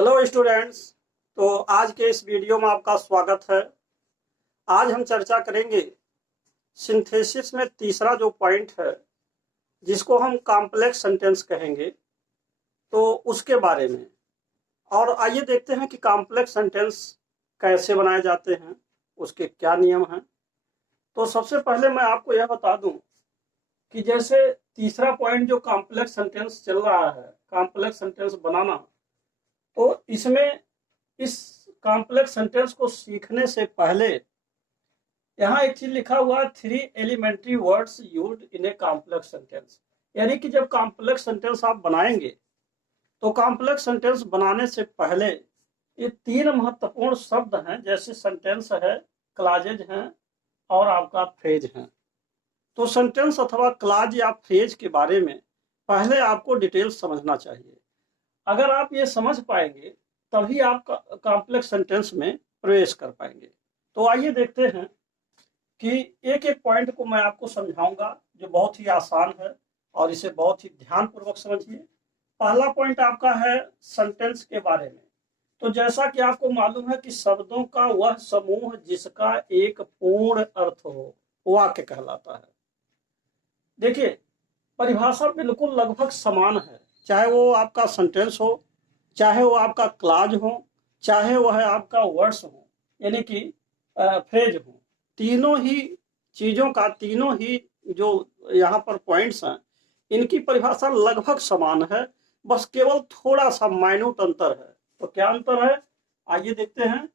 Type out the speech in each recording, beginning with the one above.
Hello students. तो आज के इस वीडियो में आपका स्वागत है। आज हम चर्चा करेंगे सिंथेसिस में तीसरा जो पॉइंट है जिसको हम कॉम्प्लेक्स सेंटेंस कहेंगे, तो उसके बारे में। और आइए देखते हैं कि कॉम्प्लेक्स सेंटेंस कैसे बनाए जाते हैं, उसके क्या नियम हैं। तो सबसे पहले मैं आपको यह बता दूं कि जैसे तीसरा पॉइंट जो कॉम्प्लेक्स सेंटेंस चल रहा है, कॉम्प्लेक्स सेंटेंस बनाना, तो इसमें इस कॉम्प्लेक्स सेंटेंस को सीखने से पहले यहाँ एक चीज लिखा हुआ है, 3 elementary words used in a complex sentence. यानी कि जब कॉम्प्लेक्स सेंटेंस आप बनाएंगे तो कॉम्प्लेक्स सेंटेंस बनाने से पहले ये 3 महत्वपूर्ण शब्द हैं, जैसे सेंटेंस है, क्लॉजेज हैं और आपका फ्रेज है। तो सेंटेंस अथवा क्लॉज या फ्रेज के बारे में पहले आपको डिटेल समझना चाहिए। अगर आप ये समझ पाएंगे तभी आप कॉम्प्लेक्स सेंटेंस में प्रवेश कर पाएंगे। तो आइए देखते हैं कि एक एक पॉइंट को मैं आपको समझाऊंगा जो बहुत ही आसान है और इसे बहुत ही ध्यानपूर्वक समझिए। पहला पॉइंट आपका है सेंटेंस के बारे में। तो जैसा कि आपको मालूम है कि शब्दों का वह समूह जिसका एक पूर्ण अर्थ हो वाक्य कहलाता है। देखिए, परिभाषा बिल्कुल लगभग समान है, चाहे वो आपका सेंटेंस हो, चाहे वो आपका क्लॉज हो, चाहे वह आपका वर्ड्स हो, यानी कि फ्रेज हो। तीनों ही चीजों का, तीनों ही जो यहाँ पर पॉइंट्स हैं, इनकी परिभाषा लगभग समान है, बस केवल थोड़ा सा माइन्यूट अंतर है। तो क्या अंतर है, आइए देखते हैं।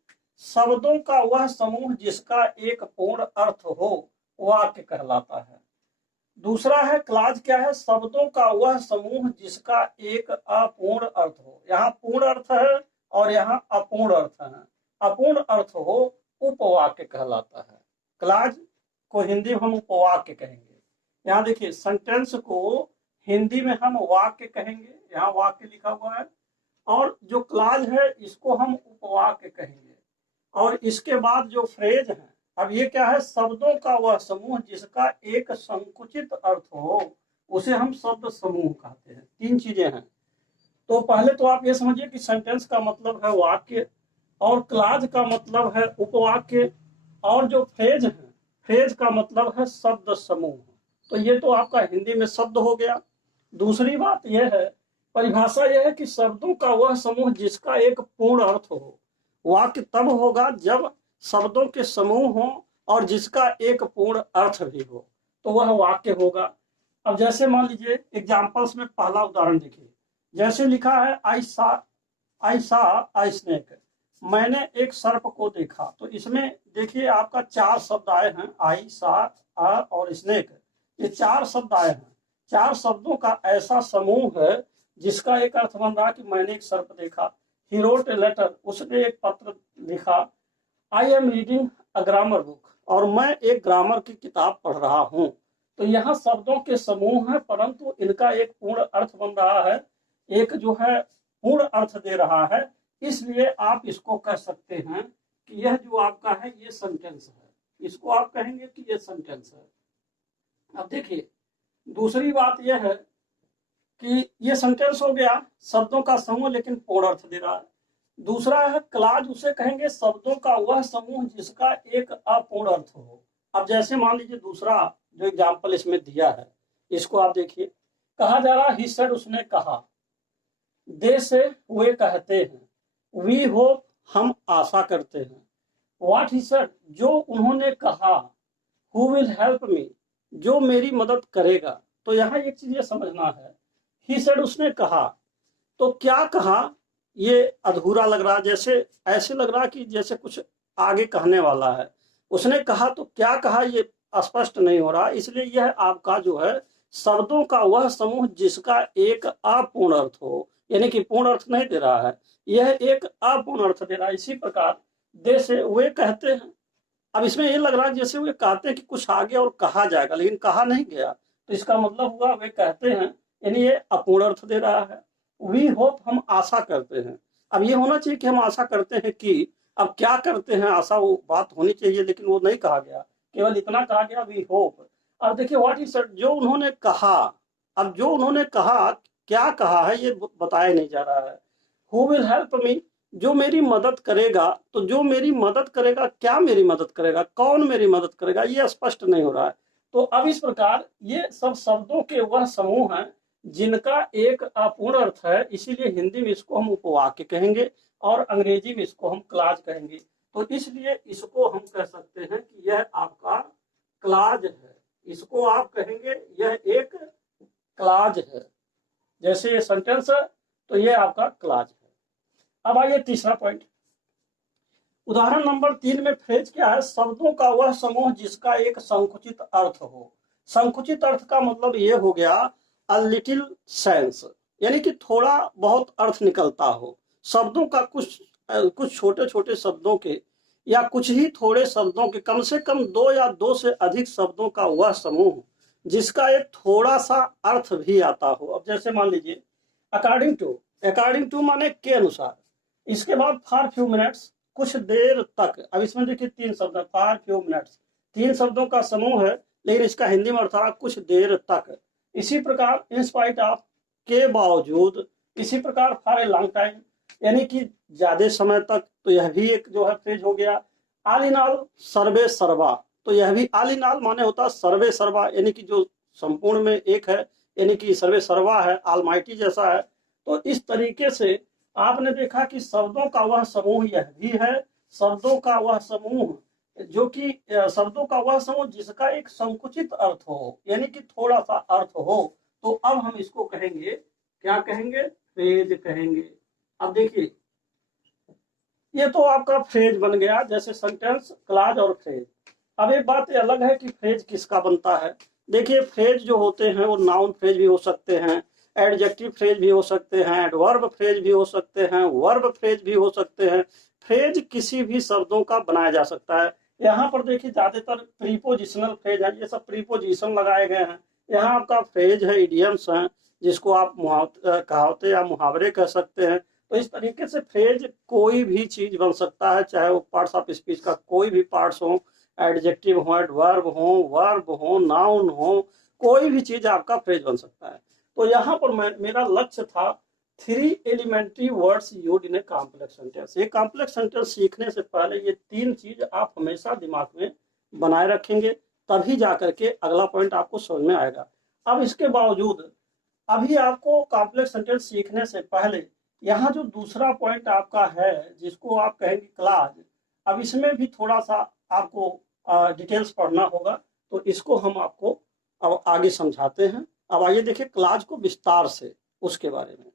शब्दों का वह समूह जिसका एक पूर्ण अर्थ हो वाक्य कहलाता है। दूसरा है क्लॉज, क्या है, शब्दों का वह समूह जिसका एक अपूर्ण अर्थ हो। यहाँ पूर्ण अर्थ है और यहाँ अपूर्ण अर्थ है। अपूर्ण अर्थ हो उपवाक्य कहलाता है। क्लॉज को हिंदी में हम उपवाक्य कहेंगे। यहाँ देखिए, सेंटेंस को हिंदी में हम वाक्य कहेंगे, यहाँ वाक्य लिखा हुआ है, और जो क्लॉज है इसको हम उपवाक्य कहेंगे। और इसके बाद जो फ्रेज है, अब ये क्या है, शब्दों का वह समूह जिसका एक संकुचित अर्थ हो उसे हम शब्द समूह कहते हैं। 3 चीजें हैं। तो पहले तो आप ये समझिए कि सेंटेंस का मतलब है वाक्य, और क्लॉज का मतलब है उपवाक्य, और जो फ्रेज है, फ्रेज का मतलब है शब्द समूह। तो ये तो आपका हिंदी में शब्द हो गया। दूसरी बात यह है, परिभाषा यह है कि शब्दों का वह समूह जिसका एक पूर्ण अर्थ हो। वाक्य तब होगा जब शब्दों के समूह हो और जिसका एक पूर्ण अर्थ भी हो, तो वह वाक्य होगा। अब जैसे मान लीजिए एग्जाम्पल्स में पहला उदाहरण देखिए, जैसे लिखा है आई सा आई स्नेक, मैंने एक सर्प को देखा। तो इसमें देखिए आपका 4 शब्द आए हैं, आई सा और स्नेक, ये 4 शब्द आए हैं। 4 शब्दों का ऐसा समूह है जिसका एक अर्थ बन रहा कि मैंने एक सर्प देखा। ही रोट ए लेटर, उसने एक पत्र लिखा। I am reading a grammar book, और मैं एक ग्रामर की किताब पढ़ रहा हूँ। तो यहाँ शब्दों के समूह है, परंतु इनका एक पूर्ण अर्थ बन रहा है, एक जो है पूर्ण अर्थ दे रहा है। इसलिए आप इसको कह सकते हैं कि यह जो आपका है ये सेंटेंस है। इसको आप कहेंगे कि ये सेंटेंस है। अब देखिए, दूसरी बात यह है कि ये सेंटेंस हो गया, शब्दों का समूह लेकिन पूर्ण अर्थ दे रहा है। दूसरा है क्लॉज, उसे कहेंगे शब्दों का वह समूह जिसका एक अपूर्ण अर्थ हो। अब जैसे मान लीजिए दूसरा जो एग्जाम्पल इसमें दिया है, इसको आप देखिए। कहा जा रहा, ही सेड, उसने कहा। दे से, वे कहते हैं। वी होप, हम आशा करते हैं। व्हाट ही सेड, जो उन्होंने कहा। हु विल हेल्प मी, जो मेरी मदद करेगा। तो यहाँ एक चीज ये समझना है, ही सेड, उसने कहा, तो क्या कहा ये अधूरा लग रहा, जैसे ऐसे लग रहा कि जैसे कुछ आगे कहने वाला है। उसने कहा, तो क्या कहा ये स्पष्ट नहीं हो रहा। इसलिए यह आपका जो है शब्दों का वह समूह जिसका एक अपूर्ण अर्थ हो, यानी कि पूर्ण अर्थ नहीं दे रहा है, यह एक अपूर्ण अर्थ दे रहा है। इसी प्रकार दे से, वे कहते हैं। अब इसमें ये लग रहा है जैसे वे कहते हैं कि कुछ आगे और कहा जाएगा, लेकिन कहा नहीं गया, तो इसका मतलब हुआ वे कहते हैं, यानी ये अपूर्ण अर्थ दे रहा है। वी होप, हम आशा करते हैं। अब ये होना चाहिए कि हम आशा करते हैं कि, अब क्या करते हैं आशा, वो बात होनी चाहिए, लेकिन वो नहीं कहा गया, केवल इतना कहा गया वी होप। अब देखिए व्हाट इज सेड, जो उन्होंने कहा। अब जो उन्होंने कहा, क्या कहा है ये बताया नहीं जा रहा है। हु विल हेल्प मी, जो मेरी मदद करेगा। तो जो मेरी मदद करेगा, क्या मेरी मदद करेगा, कौन मेरी मदद करेगा, ये स्पष्ट नहीं हो रहा है। तो अब इस प्रकार ये सब शब्दों के वह समूह हैं जिनका एक अपूर्ण अर्थ है, इसीलिए हिंदी में इसको हम उपवाक्य कहेंगे और अंग्रेजी में इसको हम क्लाज कहेंगे। तो इसलिए इसको हम कह सकते हैं कि यह आपका क्लाज है, इसको आप कहेंगे यह एक क्लाज है। जैसे ये सेंटेंस है तो ये आपका क्लाज है। अब आइए तीसरा पॉइंट, उदाहरण नंबर 3 में फ्रेज क्या है, शब्दों का वह समूह जिसका एक संकुचित अर्थ हो। संकुचित अर्थ का मतलब ये हो गया अ लिटिल सेंस, यानी कि थोड़ा बहुत अर्थ निकलता हो। शब्दों का कुछ छोटे छोटे शब्दों के या कुछ ही थोड़े शब्दों के कम से कम 2 या 2 से अधिक शब्दों का वह समूह जिसका एक थोड़ा सा अर्थ भी आता हो। अब जैसे मान लीजिए अकॉर्डिंग टू माने के अनुसार, इसके बाद फॉर फ्यू मिनट्स कुछ देर तक। अब इसमें देखिए 3 शब्द है, फॉर फ्यू मिनट्स 3 शब्दों का समूह है, लेकिन इसका हिंदी में अर्थ कुछ देर तक। इसी प्रकार इन स्पाइट ऑफ के बावजूद, इसी प्रकार फॉर ए लॉन्ग टाइम यानी कि ज्यादा समय तक, तो यह भी एक जो है फ्रेज हो गया। ऑल इन ऑल सर्वे सर्वा, तो यह भी ऑल इन ऑल माने होता सर्वे सर्वा, यानी कि जो संपूर्ण में एक है, यानी कि सर्वे सर्वा है, ऑलमाइटी जैसा है। तो इस तरीके से आपने देखा कि शब्दों का वह समूह यह भी है, शब्दों का वह समूह जो कि शब्दों का वह समूह जिसका एक संकुचित अर्थ हो, यानी कि थोड़ा सा अर्थ हो। तो अब हम इसको कहेंगे, क्या कहेंगे, फ्रेज कहेंगे। अब देखिए ये तो आपका फ्रेज बन गया, जैसे सेंटेंस, क्लाज और फ्रेज। अब एक बात ये अलग है कि फ्रेज किसका बनता है। देखिए फ्रेज जो होते हैं वो नाउन फ्रेज भी हो सकते हैं, एडजेक्टिव फ्रेज भी हो सकते हैं, एडवर्ब फ्रेज भी हो सकते हैं, वर्ब फ्रेज भी हो सकते हैं। फ्रेज किसी भी शब्दों का बनाया जा सकता है। यहाँ पर देखिए ज्यादातर प्रीपोजिशनल फ्रेज है, ये सब प्रीपोजिशन लगाए गए हैं। यहाँ आपका फ्रेज है, इडियम्स हैं, जिसको आप कहावतें या मुहावरे कह सकते हैं। तो इस तरीके से फ्रेज कोई भी चीज बन सकता है, चाहे वो पार्ट्स ऑफ स्पीच का कोई भी पार्ट्स हो, एडजेक्टिव हो, एडवर्ब हो, वर्ब हो, नाउन हो, कोई भी चीज आपका फ्रेज बन सकता है। तो यहाँ पर मेरा लक्ष्य था 3 elementary words used in a complex sentence. ये कॉम्प्लेक्स सेंटेंस सीखने से पहले ये 3 चीज आप हमेशा दिमाग में बनाए रखेंगे, तभी जाकर के अगला पॉइंट आपको समझ में आएगा। अब इसके बावजूद अभी आपको कॉम्प्लेक्स सेंटेंस सीखने से पहले यहाँ जो दूसरा पॉइंट आपका है जिसको आप कहेंगे क्लाज, अब इसमें भी थोड़ा सा आपको डिटेल्स पढ़ना होगा। तो इसको हम आपको अब आगे समझाते हैं। अब आइए देखिए क्लाज को विस्तार से, उसके बारे में।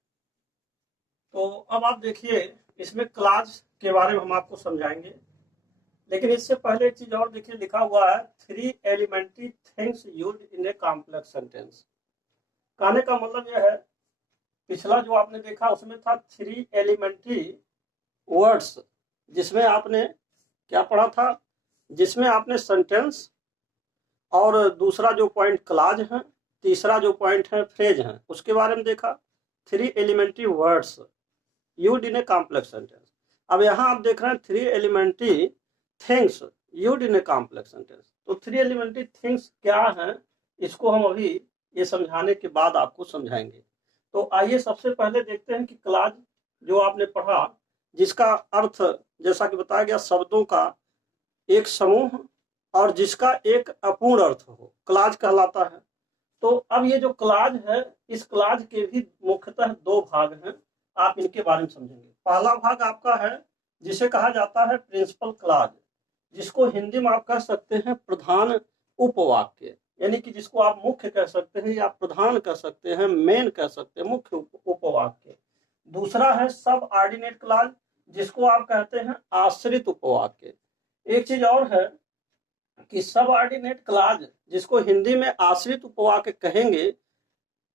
तो अब आप देखिए इसमें क्लाज के बारे में हम आपको समझाएंगे, लेकिन इससे पहले एक चीज और देखिए, लिखा हुआ है 3 elementary things used in a complex sentence. कहने का मतलब यह है, पिछला जो आपने देखा उसमें था 3 एलिमेंट्री वर्ड्स, जिसमें आपने क्या पढ़ा था, जिसमें आपने सेंटेंस और दूसरा जो पॉइंट क्लाज है, तीसरा जो पॉइंट है फ्रेज है, उसके बारे में देखा। 3 elementary words used in a complex sentence. अब यहाँ आप देख रहे हैं 3 elementary things used in a complex sentence. तो 3 एलिमेंट्री थिंग्स क्या है, इसको हम अभी ये समझाने के बाद आपको समझाएंगे। तो आइए सबसे पहले देखते हैं कि क्लाज जो आपने पढ़ा, जिसका अर्थ जैसा कि बताया गया शब्दों का एक समूह और जिसका एक अपूर्ण अर्थ हो, क्लाज कहलाता है। तो अब ये जो क्लाज है, इस क्लाज के भी मुख्यतः 2 भाग हैं, आप इनके बारे में समझेंगे। पहला भाग आपका है जिसे कहा जाता है प्रिंसिपल क्लाज, जिसको हिंदी में आप कह सकते हैं प्रधान उपवाक्य, यानी कि जिसको आप मुख्य कह सकते हैं या प्रधान कह सकते हैं, मेन कह सकते हैं, मुख्य उपवाक्य। दूसरा है सब ऑर्डिनेट क्लाज, जिसको आप कहते हैं आश्रित उपवाक्य। एक चीज और है कि सब ऑर्डिनेट क्लाज, जिसको हिंदी में आश्रित उपवाक्य कहेंगे,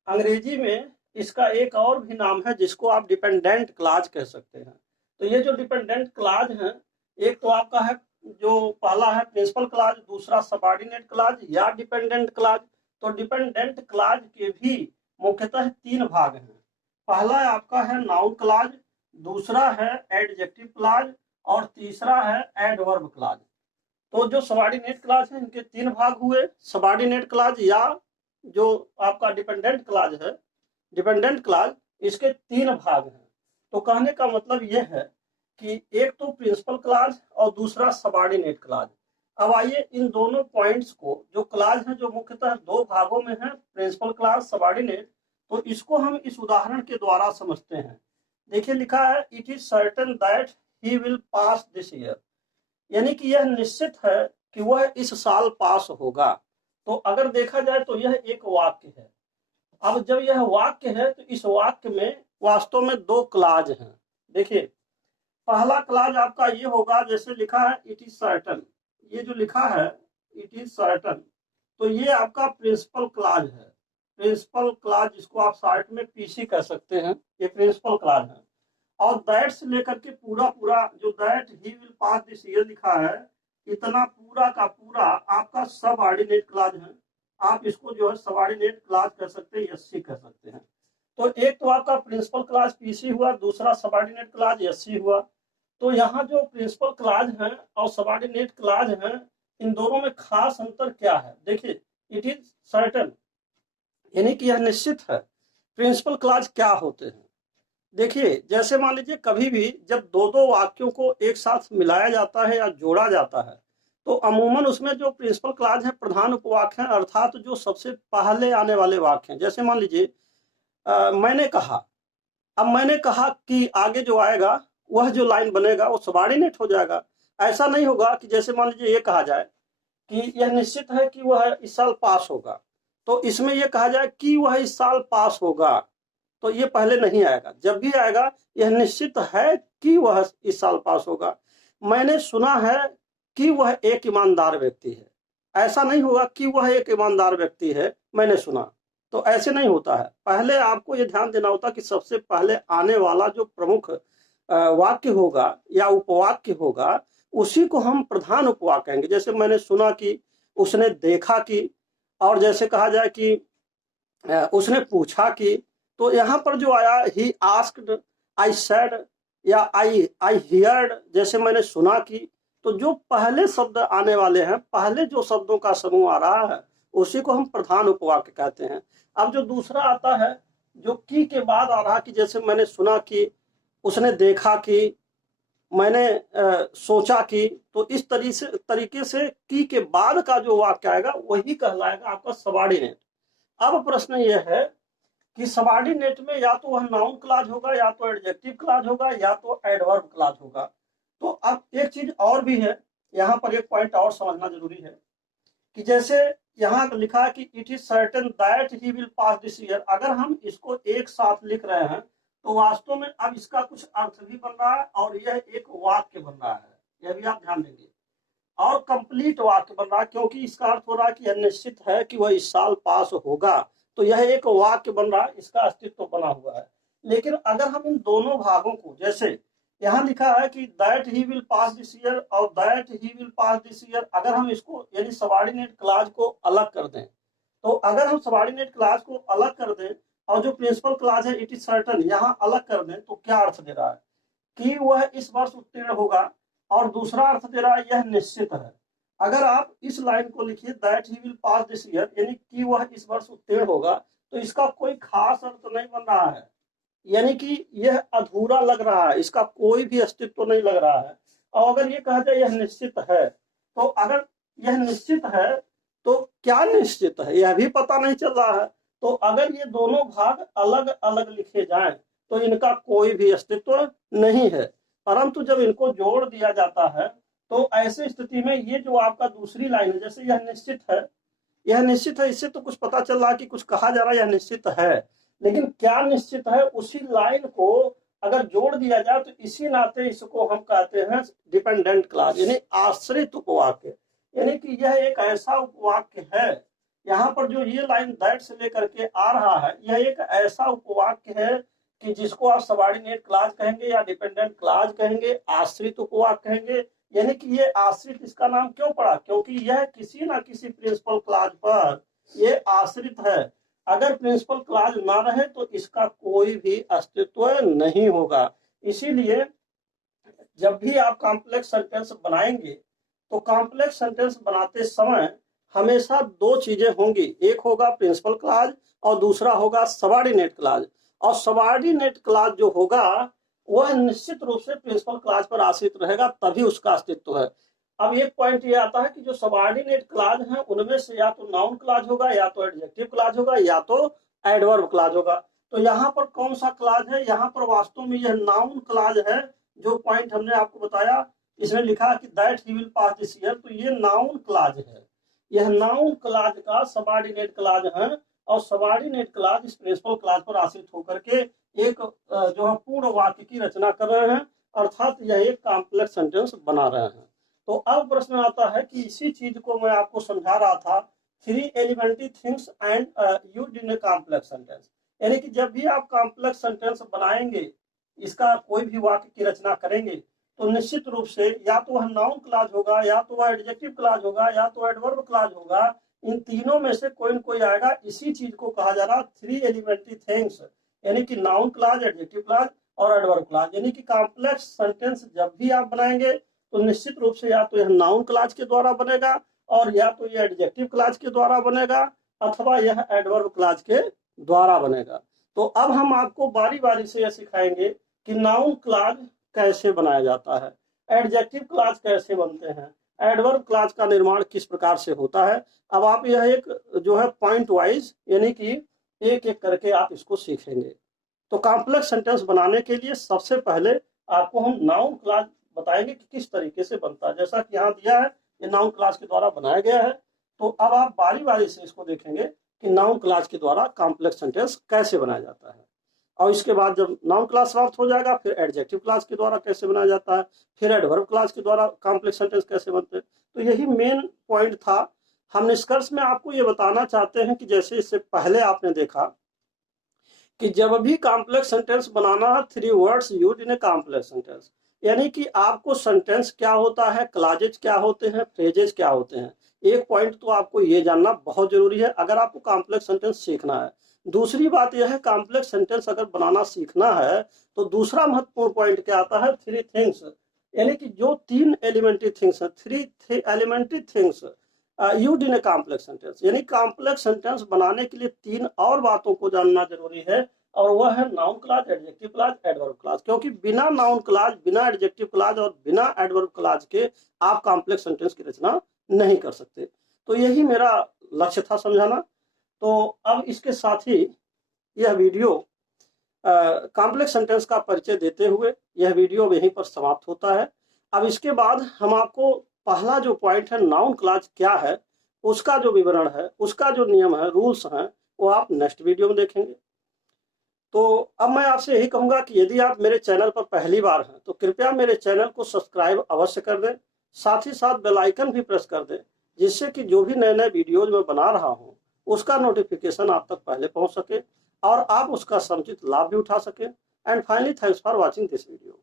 अंग्रेजी में इसका एक और भी नाम है जिसको आप डिपेंडेंट क्लाज कह सकते हैं। तो ये जो डिपेंडेंट क्लाज है, एक तो आपका है जो पहला है प्रिंसिपल क्लाज, दूसरा सबऑर्डिनेट क्लाज या डिपेंडेंट क्लाज। तो डिपेंडेंट क्लाज के भी मुख्यतः 3 भाग हैं। पहला आपका है नाउन क्लाज, दूसरा है एडजेक्टिव क्लाज और तीसरा है एडवर्ब क्लाज। तो जो सबऑर्डिनेट क्लाज है इनके 3 भाग हुए, सबऑर्डिनेट क्लाज या जो आपका डिपेंडेंट क्लाज है, डिपेंडेंट क्लाज, इसके 3 भाग हैं। तो कहने का मतलब यह है कि एक तो प्रिंसिपल क्लॉज और दूसरा सबऑर्डिनेट क्लॉज। अब आइए इन दोनों पॉइंट्स को, जो क्लॉज है जो मुख्यतः दो भागों में है, प्रिंसिपल क्लॉज, सबऑर्डिनेट, तो इसको हम इस उदाहरण के द्वारा समझते हैं। देखिए लिखा है it is certain that he will pass this year, यानी कि यह निश्चित है कि वह इस साल पास होगा। तो अगर देखा जाए तो यह एक वाक्य है। अब जब यह वाक्य है तो इस वाक्य में वास्तव में दो क्लॉज हैं। देखिए पहला क्लॉज आपका ये होगा, जैसे लिखा है इट इज सर्टन, ये जो लिखा है इट इज सर्टन, तो ये आपका प्रिंसिपल क्लॉज है। प्रिंसिपल क्लॉज जिसको आप शॉर्ट में पीसी कह सकते हैं, ये प्रिंसिपल क्लॉज है। और दैट से लेकर के पूरा पूरा जो that he will pass this year लिखा है, इतना पूरा का पूरा आपका सबऑर्डिनेट क्लॉज है। आप इसको जो है सबऑर्डिनेट क्लॉज कह सकते हैं, एससी कह सकते हैं। तो एक तो आपका प्रिंसिपल क्लॉज पीसी हुआ, दूसरा सबऑर्डिनेट क्लॉज एससी हुआ। तो यहाँ जो प्रिंसिपल क्लॉज है और सबऑर्डिनेट क्लॉज है, इन दोनों में खास अंतर क्या है? देखिए इट इज सर्टेन, यानी कि यह निश्चित है। प्रिंसिपल क्लॉज क्या होते हैं? देखिए जैसे मान लीजिए कभी भी जब दो दो वाक्यों को एक साथ मिलाया जाता है या जोड़ा जाता है, तो अमूमन उसमें जो प्रिंसिपल क्लॉज है प्रधान उपवाक्य है, अर्थात जो सबसे पहले आने वाले वाक्य हैं। जैसे मान लीजिए मैंने कहा, अब मैंने कहा कि आगे जो आएगा वह जो लाइन बनेगा वो सबऑर्डिनेट हो जाएगा। ऐसा नहीं होगा कि जैसे मान लीजिए ये कहा जाए कि यह निश्चित है कि वह इस साल पास होगा, तो इसमें यह कहा जाए कि वह इस साल पास होगा, तो ये पहले नहीं आएगा। जब भी आएगा यह निश्चित है कि वह इस साल पास होगा। मैंने सुना है कि वह एक ईमानदार व्यक्ति है, ऐसा नहीं होगा कि वह एक ईमानदार व्यक्ति है मैंने सुना, तो ऐसे नहीं होता है। पहले आपको ये ध्यान देना होता कि सबसे पहले आने वाला जो प्रमुख वाक्य होगा या उपवाक्य होगा, उसी को हम प्रधान उपवाक्य कहेंगे। जैसे मैंने सुना कि, उसने देखा कि, और जैसे कहा जाए कि उसने पूछा कि, तो यहाँ पर जो आया ही आस्क्ड, आई सेड, या आई हियर्ड, जैसे मैंने सुना कि, तो जो पहले शब्द आने वाले हैं, पहले जो शब्दों का समूह आ रहा है, उसी को हम प्रधान उपवाक्य कहते हैं। अब जो दूसरा आता है जो की के बाद आ रहा कि, जैसे मैंने सुना कि, उसने देखा कि, मैंने सोचा कि, तो इस तरीके से की के बाद का जो वाक्य आएगा वही कहलाएगा आपका सबऑर्डिनेट। अब प्रश्न यह है कि सबऑर्डिनेट में या तो वह नाउन क्लॉज होगा, या तो एडजेक्टिव क्लॉज होगा, या तो एडवर्ब क्लॉज होगा। तो अब एक चीज और भी है, यहाँ पर एक पॉइंट और समझना जरूरी है कि जैसे यहाँ लिखा है कि it is certain that he will pass this year, अगर हम इसको एक साथ लिख रहे हैं तो वास्तव में अब इसका कुछ अर्थ भी बन रहा है और यह एक वाक्य बन रहा है, यह भी आप ध्यान देंगे, और कंप्लीट वाक्य बन रहा है, क्योंकि इसका अर्थ हो रहा है कि यह निश्चित है कि वह इस साल पास होगा, तो यह एक वाक्य बन रहा है, इसका अस्तित्व बना हुआ है। लेकिन अगर हम इन दोनों भागों को, जैसे यहाँ लिखा है कि that he will pass this year और that he will pass this year, अगर हम इसको यानी सबऑर्डिनेट क्लॉज को अलग कर दें, तो अगर हम सबऑर्डिनेट क्लॉज को अलग कर दें और जो प्रिंसिपल क्लॉज है इट इज सर्टेन यहाँ अलग कर दें, तो क्या अर्थ दे रहा है कि वह इस वर्ष उत्तीर्ण होगा, और दूसरा अर्थ दे रहा है यह निश्चित है। अगर आप इस लाइन को लिखिए that he will pass this year, यानी कि वह इस वर्ष उत्तीर्ण होगा, तो इसका कोई खास अर्थ नहीं बन रहा है, यानी कि यह अधूरा लग रहा है, इसका कोई भी अस्तित्व नहीं लग रहा है। और अगर ये कहा जाए यह निश्चित है, तो अगर यह निश्चित है तो क्या निश्चित है यह भी पता नहीं चल रहा है। तो अगर ये दोनों भाग अलग अलग लिखे जाएं तो इनका कोई भी अस्तित्व नहीं है, परंतु जब इनको जोड़ दिया जाता है तो ऐसी स्थिति में ये जो आपका दूसरी लाइन है, जैसे यह निश्चित है, यह निश्चित है, इससे तो कुछ पता चल रहा है कि कुछ कहा जा रहा है यह निश्चित है, लेकिन क्या निश्चित है उसी लाइन को अगर जोड़ दिया जाए तो इसी नाते इसको हम कहते हैं डिपेंडेंट क्लॉज, यानी आश्रित उपवाक्य। यानी कि यह एक ऐसा उपवाक्य है, यहाँ पर जो ये लाइन दैट से लेकर के आ रहा है, यह एक ऐसा उपवाक्य है कि जिसको आप सबऑर्डिनेट क्लॉज कहेंगे या डिपेंडेंट क्लॉज कहेंगे, आश्रित उपवाक्य कहेंगे। यानी कि ये आश्रित इसका नाम क्यों पड़ा, क्योंकि यह किसी ना किसी प्रिंसिपल क्लॉज पर ये आश्रित है। अगर प्रिंसिपल क्लॉज ना रहे तो इसका कोई भी अस्तित्व नहीं होगा। इसीलिए जब भी आप कॉम्प्लेक्स सेंटेंस बनाएंगे तो कॉम्प्लेक्स सेंटेंस बनाते समय हमेशा दो चीजें होंगी, एक होगा प्रिंसिपल क्लॉज और दूसरा होगा सबऑर्डिनेट क्लॉज। और सबऑर्डिनेट क्लॉज जो होगा वह निश्चित रूप से प्रिंसिपल क्लॉज पर आश्रित रहेगा, तभी उसका अस्तित्व है। अब एक पॉइंट ये आता है कि जो सबऑर्डिनेट क्लॉज है उनमें से या तो नाउन क्लॉज होगा, या तो एडजेक्टिव क्लॉज होगा, या तो एडवर्ब क्लॉज होगा। तो यहाँ पर कौन सा क्लॉज है? यहाँ पर वास्तव में यह नाउन क्लॉज है। जो पॉइंट हमने आपको बताया, इसमें लिखा कि that he will pass this year, तो ये नाउन क्लॉज है। यह नाउन क्लॉज का सबऑर्डिनेट क्लॉज है, और सबऑर्डिनेट क्लॉज इस प्रिंसिपल क्लॉज पर आश्रित होकर के एक जो है पूर्ण वाक्य की रचना कर रहे हैं, अर्थात यह एक कॉम्प्लेक्स सेंटेंस बना रहे हैं। तो अब प्रश्न आता है कि इसी चीज को मैं आपको समझा रहा था, 3 elementary things and used in a complex sentence. यानी कि जब भी आप कॉम्प्लेक्स सेंटेंस बनाएंगे, इसका कोई भी वाक्य की रचना करेंगे, तो निश्चित रूप से या तो वह नाउन क्लॉज होगा, या तो वह एडजेक्टिव क्लॉज होगा, या तो एडवर्ब क्लॉज होगा। इन तीनों में से कोई न कोई आएगा। इसी चीज को कहा जा रहा 3 एलिमेंट्री थिंग्स, यानी कि नाउन क्लॉज, एडजेक्टिव क्लॉज और एडवर्ब क्लॉज। यानी कि कॉम्प्लेक्स सेंटेंस जब भी आप बनाएंगे तो निश्चित रूप से या तो यह नाउन क्लॉज के द्वारा बनेगा, और या तो यह एडजेक्टिव क्लॉज के द्वारा बनेगा, अथवा यह एडवर्ब क्लॉज के द्वारा बनेगा। तो अब हम आपको बारी बारी से यह सिखाएंगे कि नाउन क्लॉज कैसे बनाया जाता है, एडजेक्टिव क्लॉज कैसे बनते हैं, एडवर्ब क्लॉज का निर्माण किस प्रकार से होता है। अब आप यह एक जो है पॉइंट वाइज, यानी कि एक एक करके आप इसको सीखेंगे। तो कॉम्प्लेक्स सेंटेंस बनाने के लिए सबसे पहले आपको हम नाउन क्लॉज बताएंगे कि किस तरीके से बनता है। जैसा कि यहाँ दिया है, ये नाउन क्लॉज के द्वारा बनाया गया है। तो अब आप बारी बारी से इसको देखेंगे कि नाउन क्लॉज के द्वारा कॉम्प्लेक्स सेंटेंस कैसे बनाया जाता है। और इसके बाद जब नाउन क्लॉज समाप्त हो जाएगा, फिर एडजेक्टिव क्लॉज के द्वारा कैसे बनाया जाता है, फिर एडवर्ब क्लॉज के द्वारा कॉम्प्लेक्स सेंटेंस कैसे बनते हैं। तो यही मेन पॉइंट था। हम निष्कर्ष में आपको ये बताना चाहते हैं कि जैसे इससे पहले आपने देखा कि जब भी कॉम्प्लेक्स सेंटेंस बनाना है, 3 words used in a complex sentence. यानी कि आपको सेंटेंस क्या होता है, क्लॉजेज क्या होते हैं, फ्रेजेज क्या होते हैं। एक पॉइंट तो आपको ये जानना बहुत जरूरी है अगर आपको कॉम्प्लेक्स सेंटेंस सीखना है। दूसरी बात यह है, कॉम्प्लेक्स सेंटेंस अगर बनाना सीखना है तो दूसरा महत्वपूर्ण पॉइंट क्या आता है, 3 थिंग्स। यानी कि जो 3 एलिमेंट्री थिंग्स है, 3 elementary things used in a complex sentence. यानी कॉम्प्लेक्स सेंटेंस बनाने के लिए 3 और बातों को जानना जरूरी है, और वह है noun clause, adjective clause, adverb clause. क्योंकि बिना नाउन क्लॉज, बिना एडजेक्टिव क्लॉज और बिना एडवर्ब क्लॉज के आप कॉम्प्लेक्स सेंटेंस की रचना नहीं कर सकते। तो यही मेरा लक्ष्य था समझाना। तो अब इसके साथ ही यह वीडियो कॉम्प्लेक्स सेंटेंस का परिचय देते हुए यह वीडियो यहीं पर समाप्त होता है। अब इसके बाद हम आपको पहला जो पॉइंट है, नाउन क्लॉज क्या है, उसका जो विवरण है, उसका जो नियम है, रूल्स हैं, वो आप नेक्स्ट वीडियो में देखेंगे। तो अब मैं आपसे यही कहूंगा कि यदि आप मेरे चैनल पर पहली बार हैं तो कृपया मेरे चैनल को सब्सक्राइब अवश्य कर दें, साथ ही साथ बेल आइकन भी प्रेस कर दें, जिससे कि जो भी नए नए वीडियोज मैं बना रहा हूँ उसका नोटिफिकेशन आप तक पहले पहुंच सके और आप उसका समुचित लाभ भी उठा सकें। And finally, thanks for watching this video.